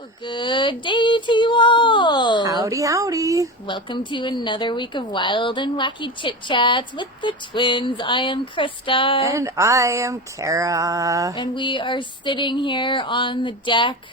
Well, good day to you all. Howdy, howdy. Welcome to another week of wild and wacky chit chats with the twins. I am Krista. And I am Kara. And we are sitting here on the deck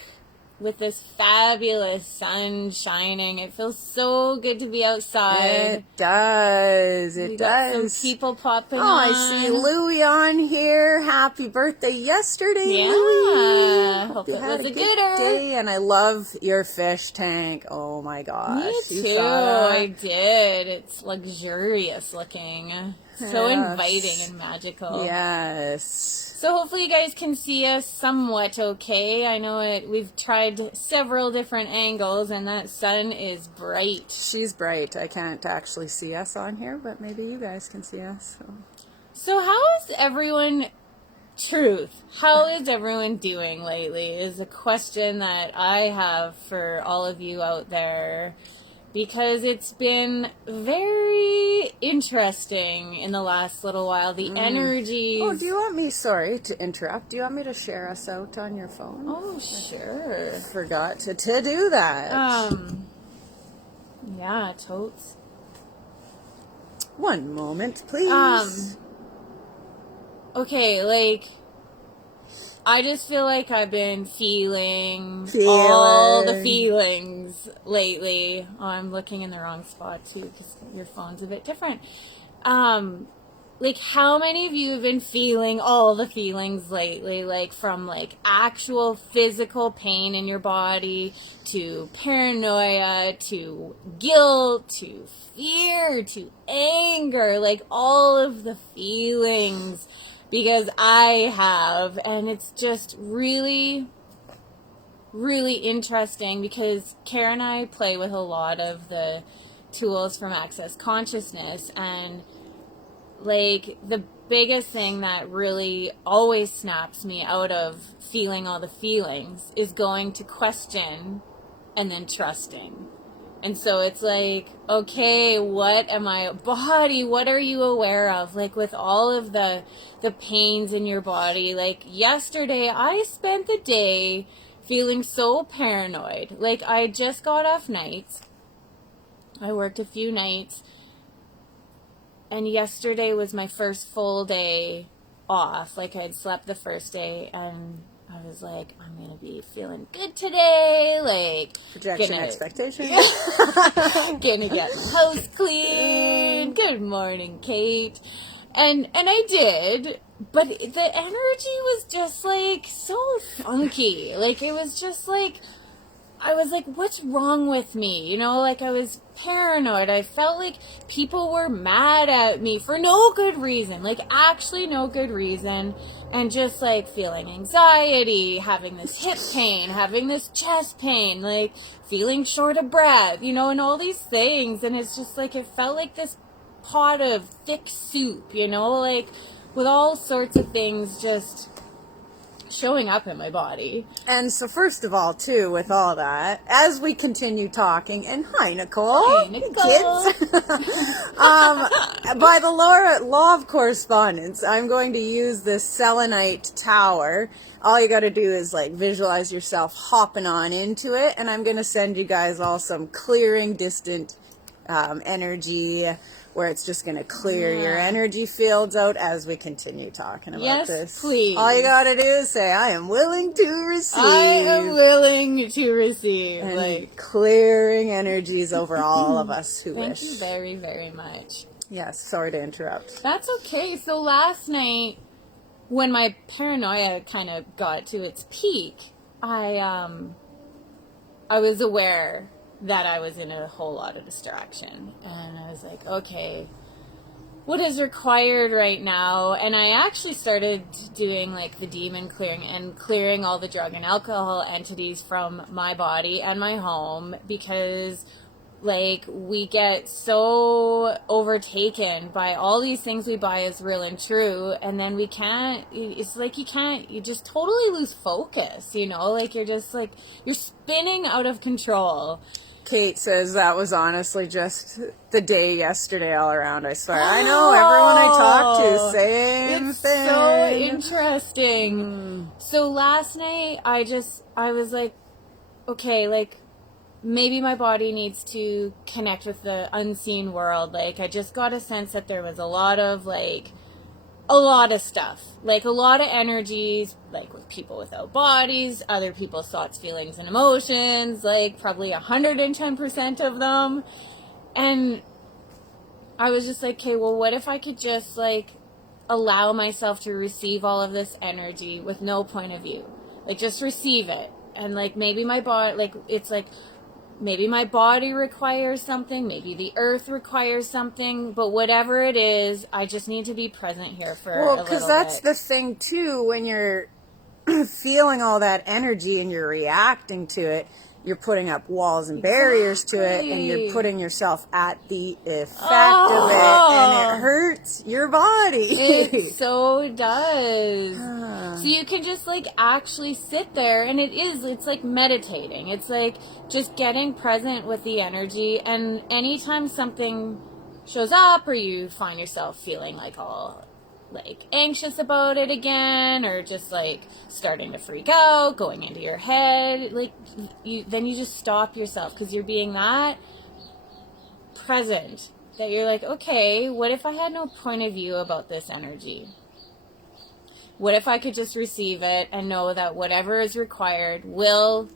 with this fabulous sun shining. It feels so good to be outside. It does. We got some people popping on. I see Louie on here. Happy birthday yesterday, Yeah. Louie. Hope you it had was a a good gooder. day, and I love your fish tank. Oh my gosh. Me You too. saw that? I did. It's luxurious looking. So Yes. inviting and magical. Yes. So hopefully you guys can see us somewhat okay. I know we've tried several different angles and that sun is bright. She's bright. I can't actually see us on here, but maybe you guys can see us. So how is everyone, how is everyone doing lately is a question that I have for all of you out there. Because it's been very interesting in the last little while. The energies. Oh, do you want me, sorry to interrupt, do you want me to share us out on your phone? Oh, sure. Forgot to do that. Yeah, totes. One moment, please. Okay, I just feel like I've been feeling all the feelings lately. Oh, I'm looking in the wrong spot too because your phone's a bit different. How many of you have been feeling all the feelings lately? From actual physical pain in your body to paranoia to guilt to fear to anger, all of the feelings. Because I have, and it's just really, really interesting because Kara and I play with a lot of the tools from Access Consciousness, and the biggest thing that really always snaps me out of feeling all the feelings is going to question and then trusting. And so it's okay, what am I, body, what are you aware of? With all of the pains in your body. Yesterday, I spent the day feeling so paranoid. I just got off nights. I worked a few nights. And yesterday was my first full day off. I had slept the first day and I was I'm going to be feeling good today, projection expectations. Gonna get the house clean. Good morning, Kate. And I did, but the energy was just so funky. It was just I was what's wrong with me? I was paranoid. I felt people were mad at me for no good reason. Actually no good reason. And just feeling anxiety, having this hip pain, having this chest pain, feeling short of breath, and all these things. And it's just it felt this pot of thick soup, with all sorts of things just showing up in my body. And so first of all, too, with all that, as we continue talking, and hi, Nicole. Hi, Nicole. Kids. By the law of correspondence, I'm going to use this selenite tower. All you got to do is visualize yourself hopping on into it, and I'm going to send you guys all some clearing distant energy, where it's just going to clear your energy fields out as we continue talking about this. Yes, please. All you got to do is say, I am willing to receive. I am willing to receive. And clearing energies over all of us who wish. Thank you very, very much. Yes, sorry to interrupt. That's okay. So last night, when my paranoia kind of got to its peak, I was aware that I was in a whole lot of distraction. And I was okay, what is required right now? And I actually started doing the demon clearing and clearing all the drug and alcohol entities from my body and my home, because we get so overtaken by all these things we buy as real and true, and then you just totally lose focus, you're just you're spinning out of control. Kate says that was honestly just the day yesterday all around, I swear. I know, everyone I talk to, same it's thing. So interesting. So last night, I was okay, like, maybe my body needs to connect with the unseen world. Like, I just got a sense that there was a lot of stuff, like a lot of energies, like with people without bodies, other people's thoughts, feelings, and emotions, like probably 110% of them. And I was just like, okay, well, what if I could just like allow myself to receive all of this energy with no point of view, like just receive it. And like maybe my body, like it's like maybe my body requires something, maybe the earth requires something, but whatever it is, I just need to be present here for a little bit. Well, because that's the thing too, when you're feeling all that energy and you're reacting to it, you're putting up walls and barriers to it, and you're putting yourself at the effect of it, and it hurts your body. It so does. So you can just like actually sit there, and it's like meditating. It's like just getting present with the energy, and anytime something shows up or you find yourself feeling like all like anxious about it again, or just like starting to freak out, going into your head, like then you just stop yourself, because you're being that present that you're like, okay, what if I had no point of view about this energy? What if I could just receive it and know that whatever is required will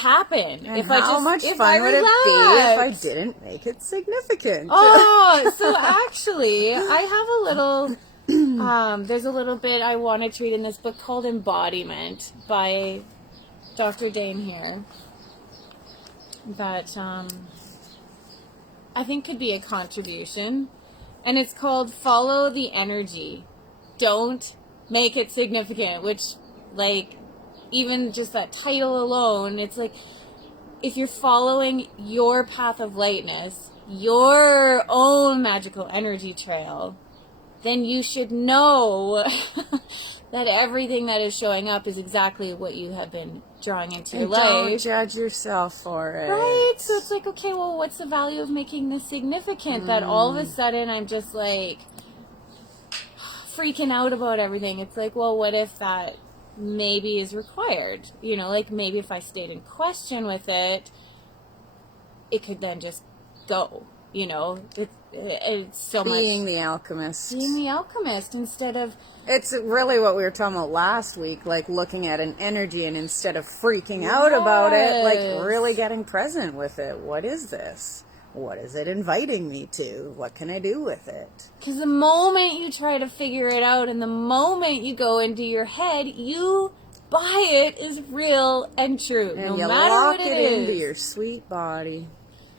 happen? And how much fun would it be if I didn't make it significant? Oh, so actually, I have a little there's a little bit I wanted to read in this book called Embodiment by Dr. Dane here that I think could be a contribution. And it's called Follow the Energy. Don't make it significant, which, like, even just that title alone, it's like, if you're following your path of lightness, your own magical energy trail, then you should know that everything that is showing up is exactly what you have been drawing into your life. Don't judge yourself for it. Right? So it's like, okay, well, what's the value of making this significant? That all of a sudden I'm just like freaking out about everything. It's like, well, what if that maybe is required? You know, like maybe if I stayed in question with it, it could then just go. You know, it's so much being the alchemist. Being the alchemist instead of... It's really what we were talking about last week, like looking at an energy and instead of freaking out about it, like really getting present with it. What is this? What is it inviting me to? What can I do with it? Because the moment you try to figure it out and the moment you go into your head, you buy it as real and true. And no you matter lock what it is. into your sweet body.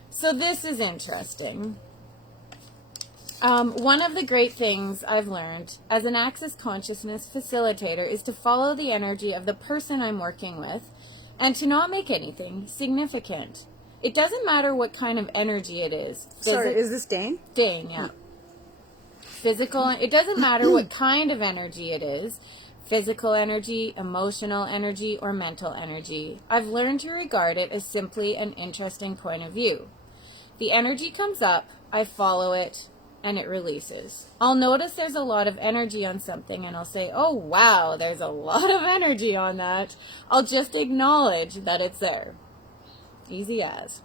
So this is interesting. One of the great things I've learned as an Access Consciousness facilitator is to follow the energy of the person I'm working with and to not make anything significant. It doesn't matter what kind of energy it is. Sorry, is this Dane? Dane, yeah. Physical, it doesn't matter what kind of energy it is. Physical energy, emotional energy, or mental energy. I've learned to regard it as simply an interesting point of view. The energy comes up, I follow it, and it releases. I'll notice there's a lot of energy on something, and I'll say, oh wow, there's a lot of energy on that. I'll just acknowledge that it's there. Easy as.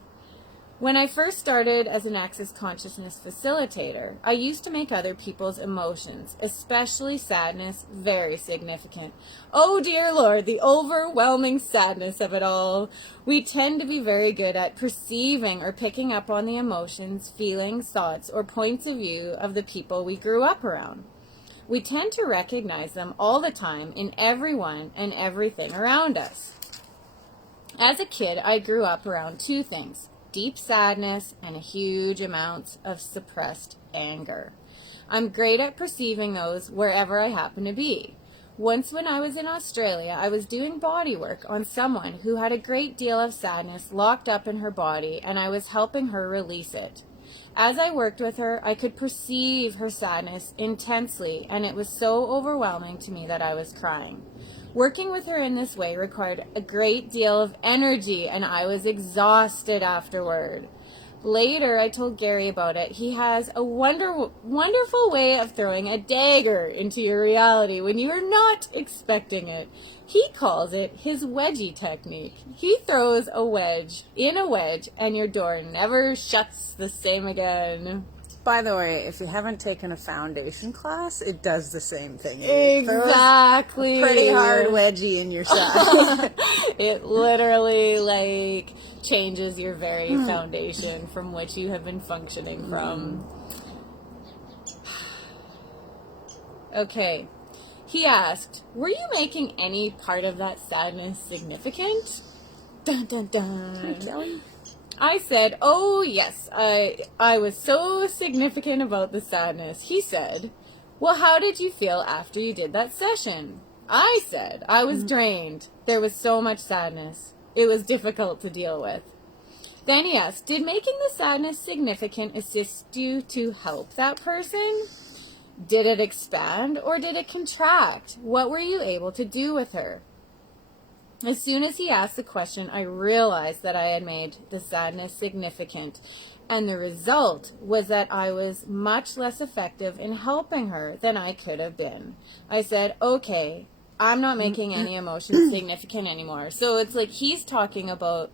When I first started as an Access Consciousness facilitator, I used to make other people's emotions, especially sadness, very significant. Oh dear Lord, the overwhelming sadness of it all. We tend to be very good at perceiving or picking up on the emotions, feelings, thoughts, or points of view of the people we grew up around. We tend to recognize them all the time in everyone and everything around us. As a kid, I grew up around two things: deep sadness and huge amounts of suppressed anger. I'm great at perceiving those wherever I happen to be. Once when I was in Australia, I was doing body work on someone who had a great deal of sadness locked up in her body, and I was helping her release it. As I worked with her, I could perceive her sadness intensely, and it was so overwhelming to me that I was crying. Working with her in this way required a great deal of energy, and I was exhausted afterward. Later, I told Gary about it. He has a wonderful way of throwing a dagger into your reality when you are not expecting it. He calls it his wedgie technique. He throws a wedge in a wedge, and your door never shuts the same again. By the way, if you haven't taken a foundation class, it does the same thing. It Exactly. throws a pretty hard wedgie in your side. It literally, like, changes your very foundation from which you have been functioning from. Okay. He asked, were you making any part of that sadness significant? Dun, dun, dun. I said, oh, yes, I was so significant about the sadness. He said, well, how did you feel after you did that session? I said, I was drained. There was so much sadness. It was difficult to deal with. Then he asked, did making the sadness significant assist you to help that person? Did it expand or did it contract? What were you able to do with her? As soon as he asked the question, I realized that I had made the sadness significant, and the result was that I was much less effective in helping her than I could have been. I said, okay, I'm not making any emotions significant anymore. So it's like he's talking about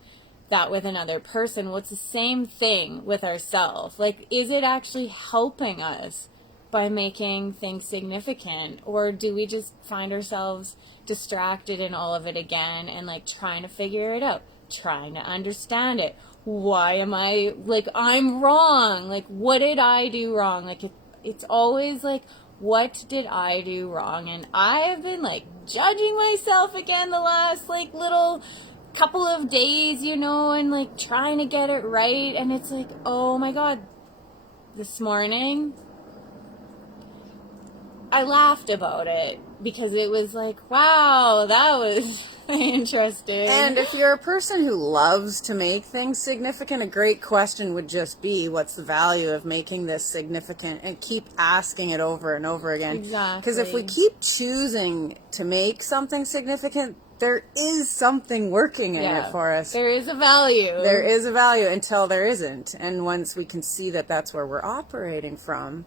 that with another person. Well, it's the same thing with ourselves. Like, is it actually helping us by making things significant, or do we just find ourselves distracted in all of it again and like trying to figure it out, trying to understand it? Why am I like, I'm wrong? Like, what did I do wrong? Like, it's always like, what did I do wrong? And I have been like judging myself again the last like little couple of days, you know, and like trying to get it right. And it's like, oh my God, this morning I laughed about it because it was like, wow, that was interesting. And if you're a person who loves to make things significant, a great question would just be, what's the value of making this significant? And keep asking it over and over again. Exactly. Because if we keep choosing to make something significant, there is something working in it for us. There is a value. There is a value until there isn't. And once we can see that that's where we're operating from,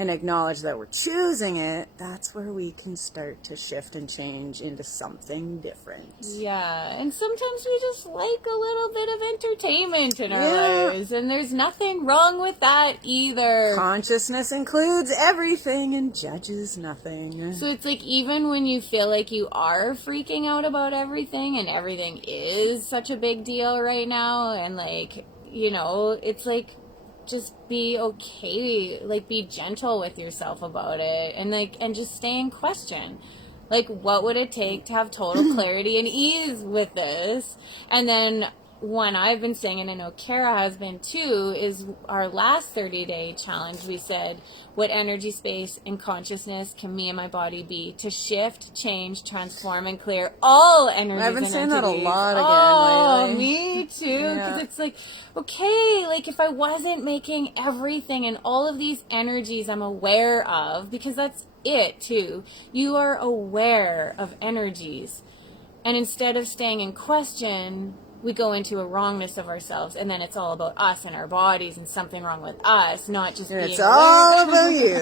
and acknowledge that we're choosing it, that's where we can start to shift and change into something different. Yeah, and sometimes we just like a little bit of entertainment in our lives, and there's nothing wrong with that either. Consciousness includes everything and judges nothing. So it's like, even when you feel like you are freaking out about everything, and everything is such a big deal right now, and like, you know, it's like, just be okay, like be gentle with yourself about it, and like, and just stay in question. Like, what would it take to have total clarity and ease with this? And then one I've been saying, and I know Kara has been too, is our last 30-day challenge. We said, what energy, space, and consciousness can me and my body be to shift, change, transform, and clear all energies? I've been and saying that a entities. lot again lately. Me too, because it's like, okay, like if I wasn't making everything and all of these energies I'm aware of, because that's it too. You are aware of energies, and instead of staying in question, we go into a wrongness of ourselves, and then it's all about us and our bodies and something wrong with us, not just being It's all about you.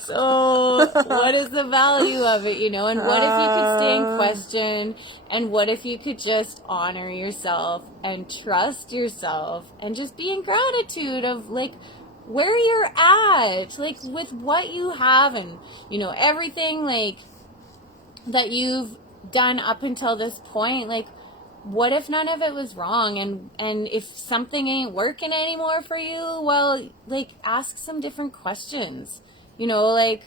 So what is the value of it, you know? And what if you could stay in question, and what if you could just honor yourself and trust yourself and just be in gratitude of like where you're at, like with what you have, and you know, everything like that you've done up until this point. Like, what if none of it was wrong? And if something ain't working anymore for you, well, like, ask some different questions. You know, like,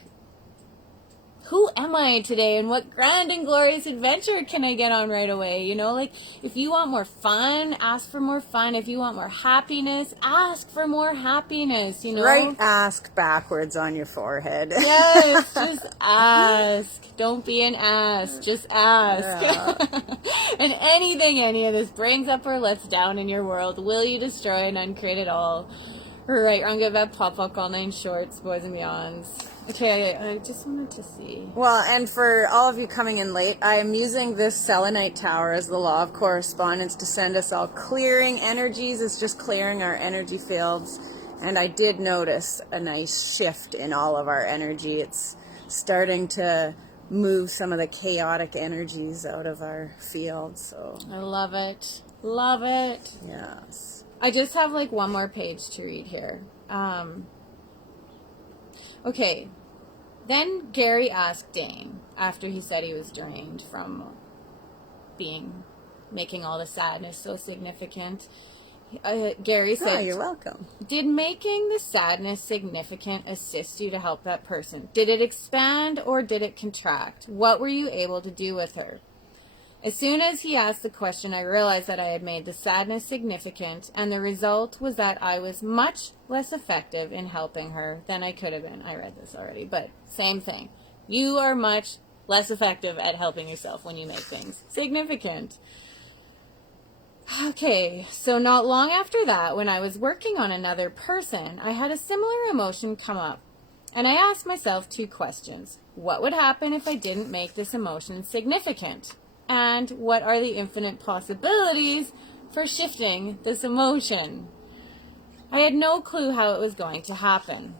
who am I today, and what grand and glorious adventure can I get on right away? You know, like, if you want more fun, ask for more fun. If you want more happiness, ask for more happiness, you know? Right, ask backwards on your forehead. Yes, just ask. Don't be an ass. Just ask. Yeah. And anything any of this brings up or lets down in your world, will you destroy and uncreate it all? Right, I'm gonna bet pop up all nine shorts, boys and beyonds. Okay, I just wanted to see. Well, and for all of you coming in late, I am using this selenite tower as the law of correspondence to send us all clearing energies. It's just clearing our energy fields. And I did notice a nice shift in all of our energy. It's starting to move some of the chaotic energies out of our field. So I love it. Love it. yes. I just have like one more page to read here. Okay. Then Gary asked Dane, after he said he was drained from making all the sadness so significant. Gary said, Oh, you're welcome. did making the sadness significant assist you to help that person? Did it expand or did it contract? What were you able to do with her? As soon as he asked the question, I realized that I had made the sadness significant, and the result was that I was much less effective in helping her than I could have been. I read this already, but same thing. You are much less effective at helping yourself when you make things significant. Okay, so not long after that, when I was working on another person, I had a similar emotion come up. And I asked myself 2 questions. What would happen if I didn't make this emotion significant? And what are the infinite possibilities for shifting this emotion? I had no clue how it was going to happen.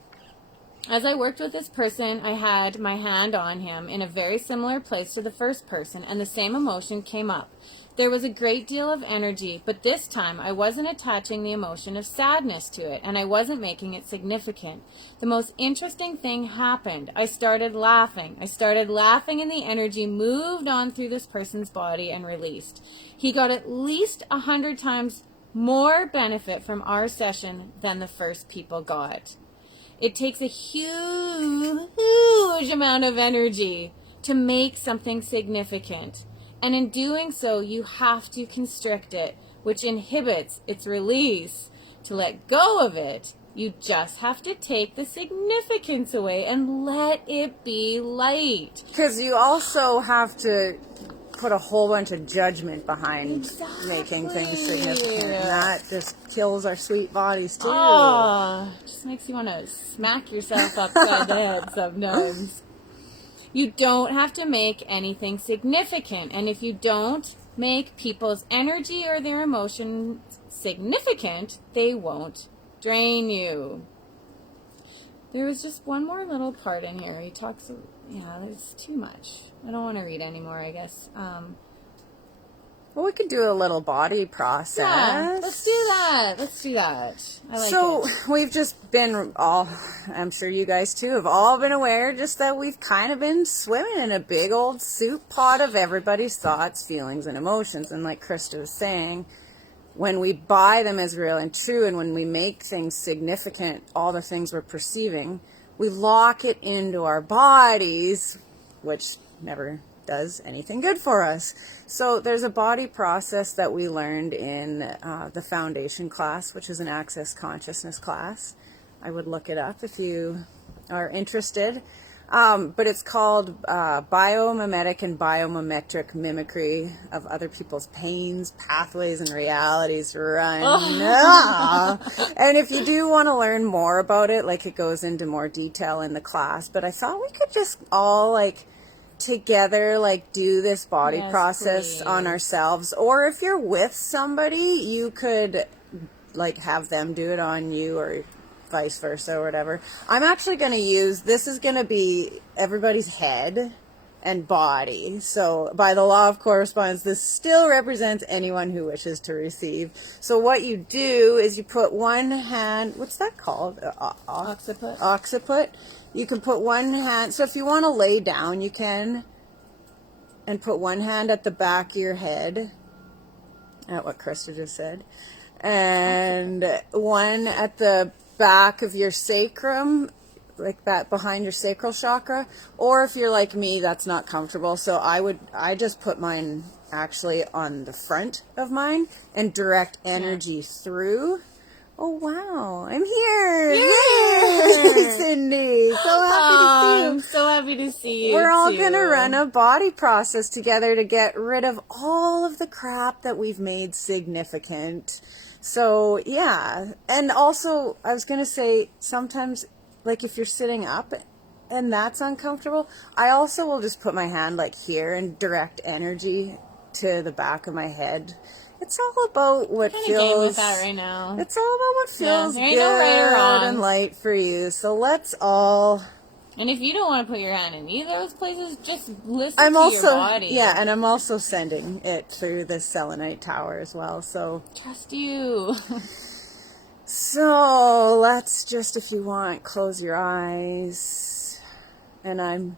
As I worked with this person, I had my hand on him in a very similar place to the first person, and the same emotion came up. There was a great deal of energy, but this time I wasn't attaching the emotion of sadness to it, and I wasn't making it significant. The most interesting thing happened. I started laughing. And the energy moved on through this person's body and released. He got at least 100 times more benefit from our session than the first people got. It takes a huge amount of energy to make something significant. And in doing so, you have to constrict it, which inhibits its release. To let go of it, you just have to take the significance away and let it be light. Because you also have to put a whole bunch of judgment behind making things significant. And that just kills our sweet bodies too. Oh, just makes you want to smack yourself upside the head sometimes. You don't have to make anything significant. And if you don't make people's energy or their emotions significant, they won't drain you. There was just one more little part in here. He talks, there's too much. I don't want to read anymore, I guess. Well, we could do a little body process. Yeah, let's do that. I like it. We've just been I'm sure you guys too have all been aware just that we've kind of been swimming in a big old soup pot of everybody's thoughts, feelings, and emotions. And like Krista was saying, when we buy them as real and true, and when we make things significant, all the things we're perceiving, we lock it into our bodies, which never does anything good for us. So there's a body process that we learned in the foundation class, which is an Access Consciousness class. I would look it up if you are interested. But it's called biomimetic and biomimetric mimicry of other people's pains, pathways, and realities. Run. And if you do want to learn more about it, like it goes into more detail in the class, but I thought we could just all together do this body process on ourselves. Or if you're with somebody, you could have them do it on you, or vice versa, or whatever. I'm actually going to use, this is going to be everybody's head and body. So by the law of correspondence, this still represents anyone who wishes to receive. So what you do is you put one hand, what's that called? Occiput. Occiput. You can put one hand, so if you want to lay down, you can, and put one hand at the back of your head, at what Krista just said, and one at the back of your sacrum, like that behind your sacral chakra. Or if you're like me, that's not comfortable, so I just put mine actually on the front of mine and direct energy through. Oh, wow. I'm here. Yay! Yay, Cindy. So happy Aw, to see I'm you. so happy to see you. We're all too. going to run a body process together to get rid of all of the crap that we've made significant. So, yeah. And also, I was going to say, sometimes, like if you're sitting up and that's uncomfortable, I also will just put my hand like here and direct energy to the back of my head. It's all about what I'm kinda game with feels. that right now. It's all about what feels there ain't good no right or wrong. and light for you. So let's all. And if you don't want to put your hand in either of those places, just listen I'm to also your body. yeah, and I'm also sending it through the selenite tower as well. So Trust you. so let's just, if you want, close your eyes. And I'm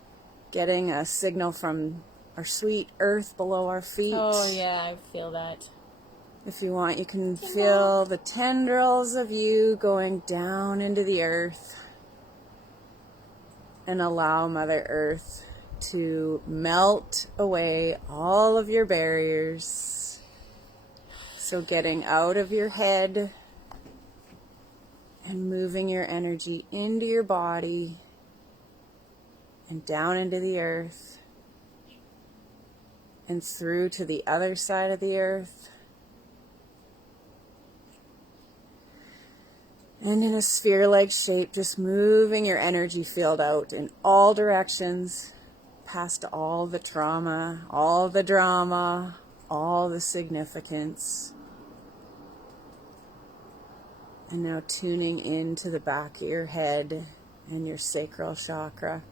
getting a signal from our sweet earth below our feet. Oh yeah, I feel that. If you want, you can feel the tendrils of you going down into the earth and allow Mother Earth to melt away all of your barriers. So getting out of your head and moving your energy into your body and down into the earth and through to the other side of the earth. And in a sphere-like shape, just moving your energy field out in all directions, past all the trauma, all the drama, all the significance. And now tuning into the back of your head and your sacral chakra.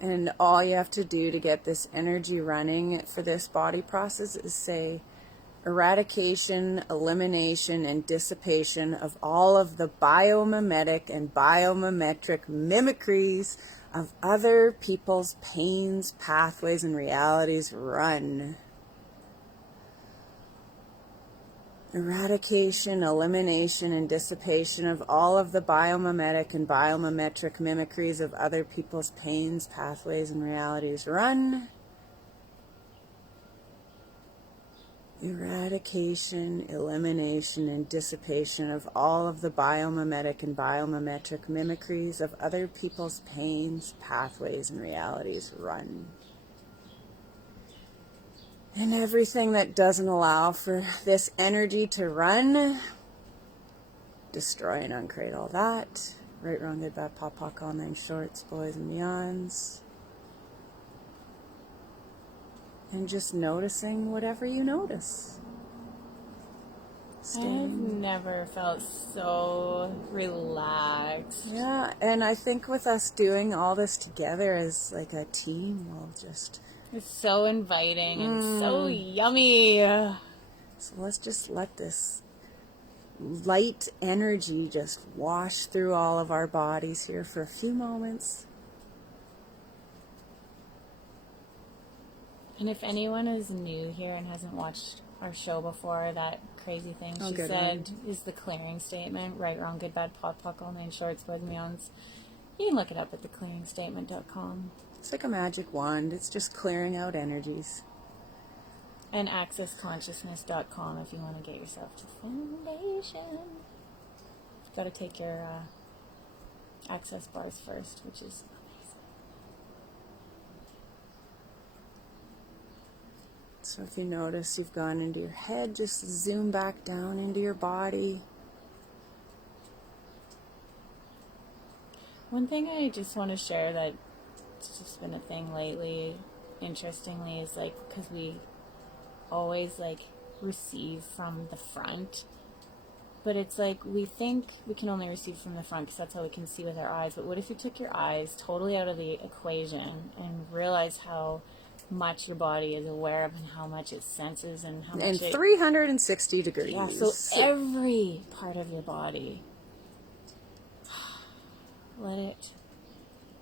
And all you have to do to get this energy running for this body process is say, eradication, elimination, and dissipation of all of the biomimetic and biomimetric mimicries of other people's pains, pathways, and realities run. Eradication, elimination, and dissipation of all of the biomimetic and biomimetric mimicries of other people's pains, pathways, and realities run. Eradication, elimination, and dissipation of all of the biomimetic and biomimetric mimicries of other people's pains, pathways, and realities run. And everything that doesn't allow for this energy to run, destroy and uncreate all that. Right, wrong, good, bad, pop, poc, all nine shorts, boys and beyonds. And just noticing whatever you notice. I've never felt so relaxed. Yeah, and I think with us doing all this together as like a team, we'll just... It's so inviting and so yummy. So let's just let this light energy just wash through all of our bodies here for a few moments. And if anyone is new here and hasn't watched our show before, that crazy thing she said is the clearing statement. Right, wrong, good, bad, pot, puck, all nine shorts, boys and beyonds. You can look it up at theclearingstatement.com. It's like a magic wand. It's just clearing out energies. And accessconsciousness.com if you want to get yourself to foundation. You've got to take your access bars first, which is amazing. So if you notice you've gone into your head, just zoom back down into your body. One thing I just want to share that it's just been a thing lately, interestingly, is like, because we always like receive from the front, but it's like we think we can only receive from the front because that's how we can see with our eyes. But what if you took your eyes totally out of the equation and realize how much your body is aware of and how much it senses and how much in 360 degrees. Yeah, so every part of your body, let it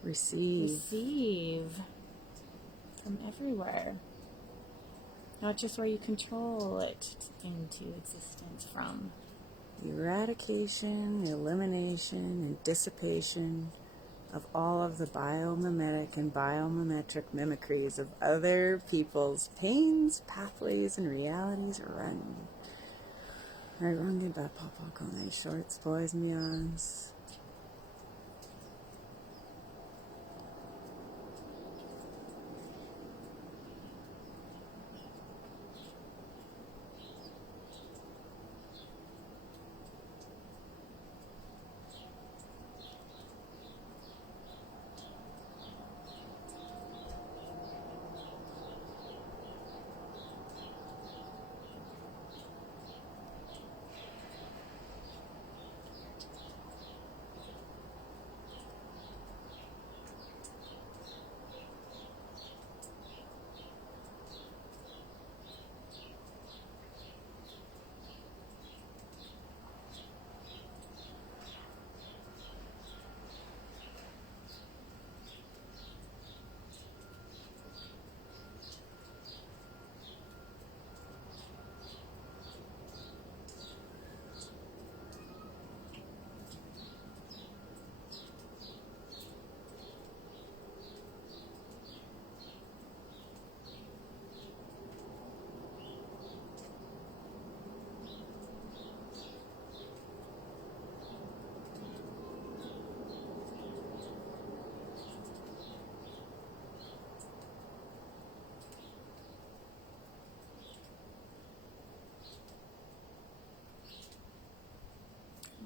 receive from everywhere. Not just where you control it into existence from. Eradication, elimination, and dissipation of all of the biomimetic and biomimetric mimicries of other people's pains, pathways, and realities run. Right, run good bad pop all night shorts, boys and beyonds.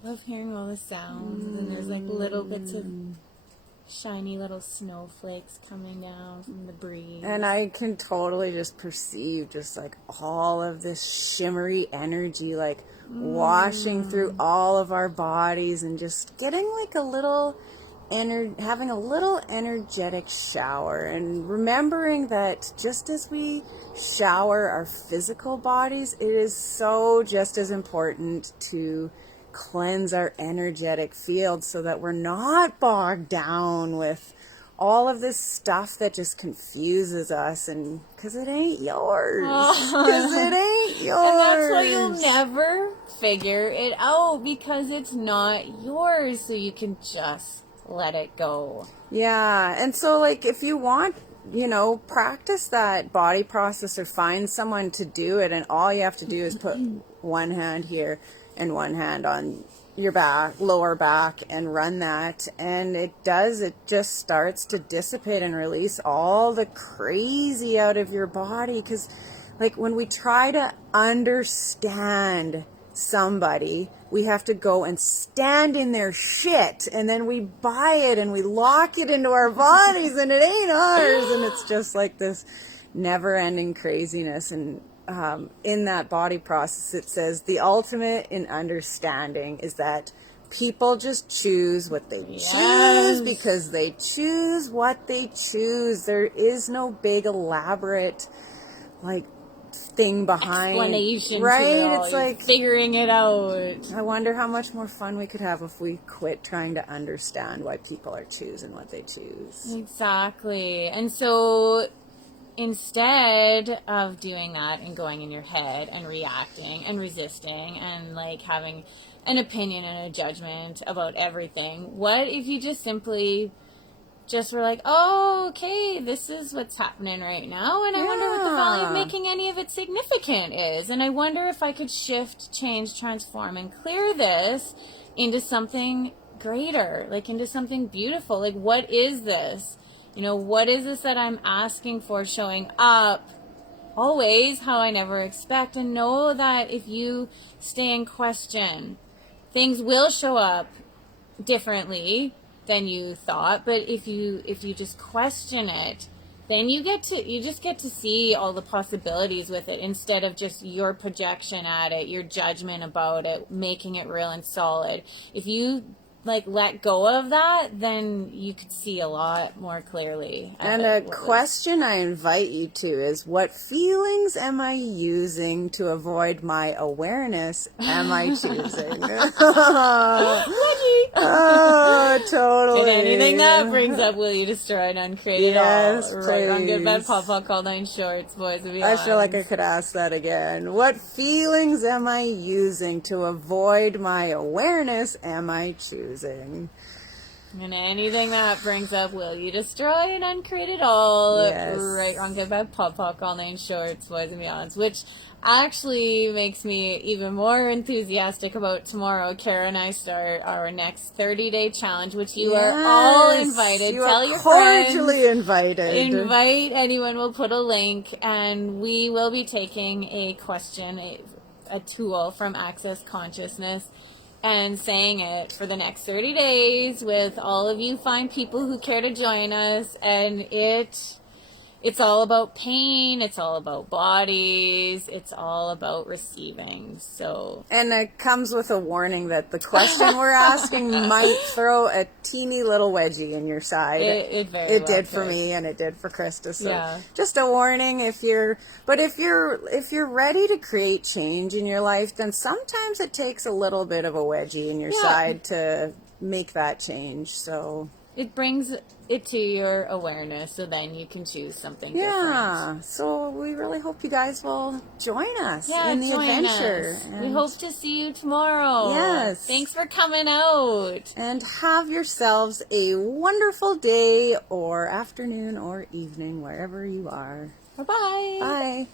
Love hearing all the sounds, and there's like little bits of shiny little snowflakes coming down from the breeze. And I can totally just perceive just like all of this shimmery energy like washing through all of our bodies and just getting like a little having a little energetic shower, and remembering that just as we shower our physical bodies, it is so just as important to cleanse our energetic field so that we're not bogged down with all of this stuff that just confuses us, and because it ain't yours. Because it ain't yours. And that's why you'll never figure it out, because it's not yours, so you can just let it go. Yeah, and so like if you want, practice that body process or find someone to do it, and all you have to do is put one hand here and one hand on your back, lower back, and run that, and it just starts to dissipate and release all the crazy out of your body. Because like when we try to understand somebody, we have to go and stand in their shit, and then we buy it and we lock it into our bodies, and it ain't ours, and it's just like this never-ending craziness. And in that body process, it says the ultimate in understanding is that people just choose what they choose because they choose what they choose. There is no big elaborate like thing behind explanation, right? To it all. It's You're like figuring it out. I wonder how much more fun we could have if we quit trying to understand why people are choosing what they choose. Exactly. And so instead of doing that and going in your head and reacting and resisting and like having an opinion and a judgment about everything, what if you just simply just were like, oh, okay, this is what's happening right now, and I wonder what the value of making any of it significant is, and I wonder if I could shift, change, transform, and clear this into something greater, like into something beautiful. Like, what is this? What is this that I'm asking for showing up always how I never expect? And know that if you stay in question, things will show up differently than you thought. But if you just question it, then you just get to see all the possibilities with it, instead of just your projection at it, your judgment about it, making it real and solid. If you let go of that, then you could see a lot more clearly. And a question I invite you to is, what feelings am I using to avoid my awareness am I choosing? Oh, totally. And anything that brings up, will you destroy and uncreate it all? Yes, Right, wrong, good, bad, please. pop, call 9 shorts, boys and I feel like I could ask that again. What feelings am I using to avoid my awareness am I choosing? And anything that brings up, will you destroy and uncreate it all? Yes. Right, wrong, good, bad, pop, pop, all nine shorts, boys and beyonds, which actually makes me even more enthusiastic about tomorrow. Kara and I start our next 30-day challenge, which you are all invited. You Tell are your cordially friends. invited. Invite anyone. We'll put a link, and we will be taking a question, a tool from Access Consciousness, and saying it for the next 30 days with all of you fine people who care to join us. And it's all about pain, it's all about bodies, it's all about receiving. So, and it comes with a warning that the question we're asking might throw a teeny little wedgie in your side. it very well did for could. me, and it did for Krista. So Yeah. just a warning, if you're ready to create change in your life, then sometimes it takes a little bit of a wedgie in your side to make that change. So it brings it to your awareness, so then you can choose something different. yeah, so we really hope you guys will join us Yeah, in the join adventure. us. And We hope to see you tomorrow. Yes. Thanks for coming out. And have yourselves a wonderful day or afternoon or evening, wherever you are. Bye-bye. Bye.